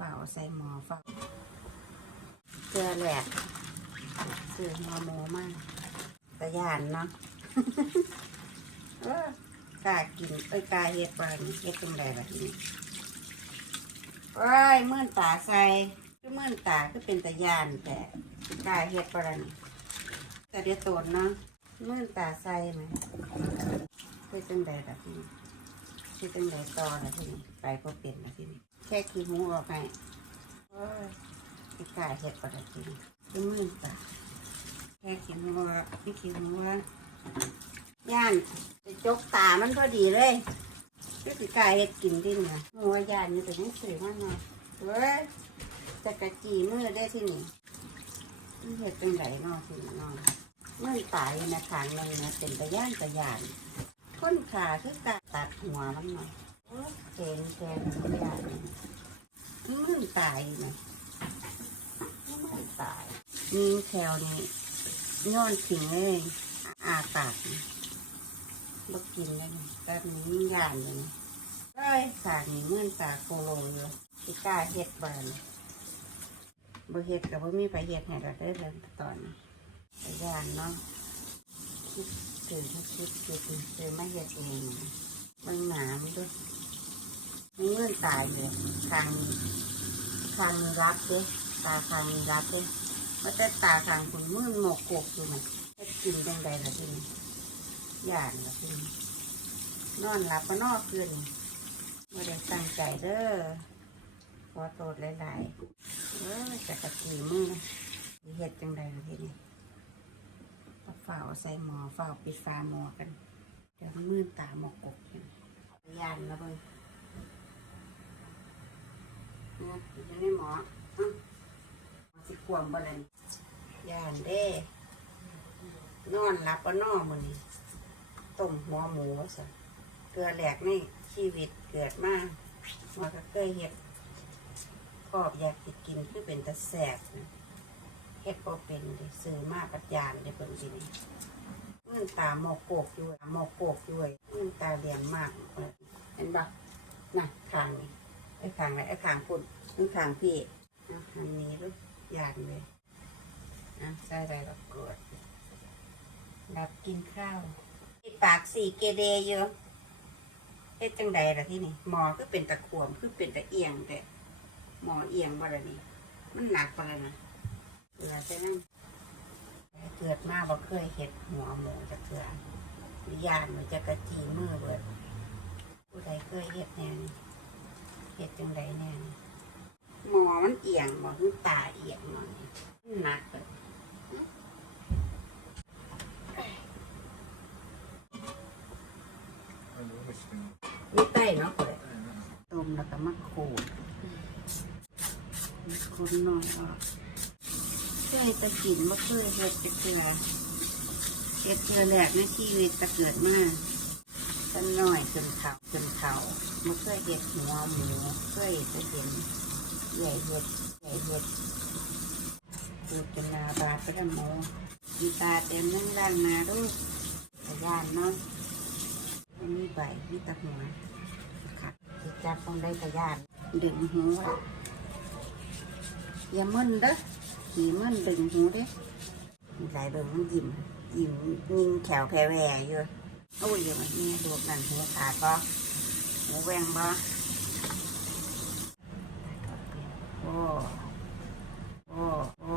ฝ้าใส่หมอเฝ้าเกลือแหลกซื้อหัวหมูมากตะยานเนาะเออกล้ากินเอ้ยกล้าเฮ็ดปานเฮ็ดจังไดแบบนี้โอ้ยมื่นตาใส่คือมื่นตาคือเป็นตะยานแต่กล้าเฮ็ดปานแต่เดี๋ยวโตนเนาะมื่นตาใส่ไหมเฮ็ดจังไดแบบนี้เฮ็ดจังไดต่อละทีนี้ไปก็เป็นละทีนี้แค่ขี้หูออกให้โอ้ยไม่กล้าเฮ็ดปานทีนี้คือมื่นตาแค่ขี้หูว่าไม่ขี้หูว่าย่านจะจกตามันพอดีเลยก็คือกายเฮ็ดกินที่เนี่ยหัวย่านนี่แต่ยังสื่อมากเนาะเว้ยจะกระจีมือได้ที่นี่มันเฮ็ดเป็นไหลเนาะที่นี่เนาะมันตายในขางหนึงนะเป็นตะย่านตะย่านค้นขาคือการตัดหัวมันเนาะโอ้เจนแจนตะย่านนี่มันตายนะมันตายมีแถวนี้ย้อนทิ้งเลยอาปากนี่บกินแล้วนี่ก็มีงานเลยนี่เอ้ยสากนี่เมื่อนตาโคโลอยู่ที่กล้าเฮ็ดบานบ่เฮ็ดกับบ่มีไปเฮ็ดให้เราได้เรื่องตอนไปยานเนาะคิดถึงคิดคิดคิดคือม่เฮ็ดเองเบิ่งหนามด้วย ตายอยู่คางคางรับเด้ตาคางรับเด้ว่าแต่ตาคางคุณมือหมกโกกอยู่มันเฮ็ดกินจังใดล่ะทีนี้ย่านล่ะพี่นอนหลับก็นอกคืนไม่ได้ตั้งใจเด้อขอโทษหลายๆเออจะกระตีมือเฮ็ดจังใดล่ะพี่นี่เฝ้าใส่หมอเฝ้าปิดฝาหมอกันเดี๋ยวมืดตาหมอกกบอยู่ยานและเบิ่ง นี่ยจะได้หมออืมสิกวมบ่เลยย่านเด้ นอนหลับก็นอนมือนี้ต้มหัวหมูสิเกลือแหลกในชีวิตเกิดมาว่าก็เคยเห็ดกอบอยากสิกินคือเป็นตะแสบนะเห็ดก็เป็นเด้ซื้อมาปัจจานได้เพิ่นทีนี้เงินตาหมอกโกกด้วยหมอกโกกด้วยเงินตาเรียนมากเห็นปะน่ะขางนี่ ไอ้ขางไหนไอ้ขางพุ่นไอ้ขางพี่นะทางนี้ด้วยยานเลยนะใส่อะไรก็เกิดดับกินข้าวปากสีเกเรเยอะเฮ็ดจังใดล่ะที่นี่หมอคือเป็นตะขวมคือเป็นตะเอียงแต่หมอเอียงบ่ละนี่มันหนักบ่ละนะเวลาใช่นั่นเกิดมาบ่เคยเห็ดหัวหมูจะเถื่อนยานมันจะกระจีมือเบิดผู้ใดเคยเห็ดแน่นี่ เห็ดจังใดแน่นี่หมอมันเอียงบ่คือตาเอียงหน่อยมันหนักเลยนี่ใต้เนาะเลยต้มแล้วก็มาขูดคนน้อยออกเคยจะกินมาเคยเห็ดจะเกลือเห็ดเกลือแหลกในชีวิตจะเกิดมากั กันน้อยจนเขาจนเขามาเคยเห็ดหัวหมูเคยจะเห็นใหญ่เห็ดใหญ่เห็ดเกิดจนนาบาดไปแล้หมูมีตาเต็มนั่งล่างนาด้วยขยานเนาะมีใบมีตะหัวค่ะจับต้องได้กระยานดึงหูไว้อย่ามึนเด้อขี่มึนดึงหูเด้มีหลายเบิ่งมันยิ้มยิ้มยิงแขวแพรแหวอยู่ อุ้ยเดี๋ยวมันมีดูดนั่นหัวขาดบ่หัวแวงบ่โอ้โอ้โอ้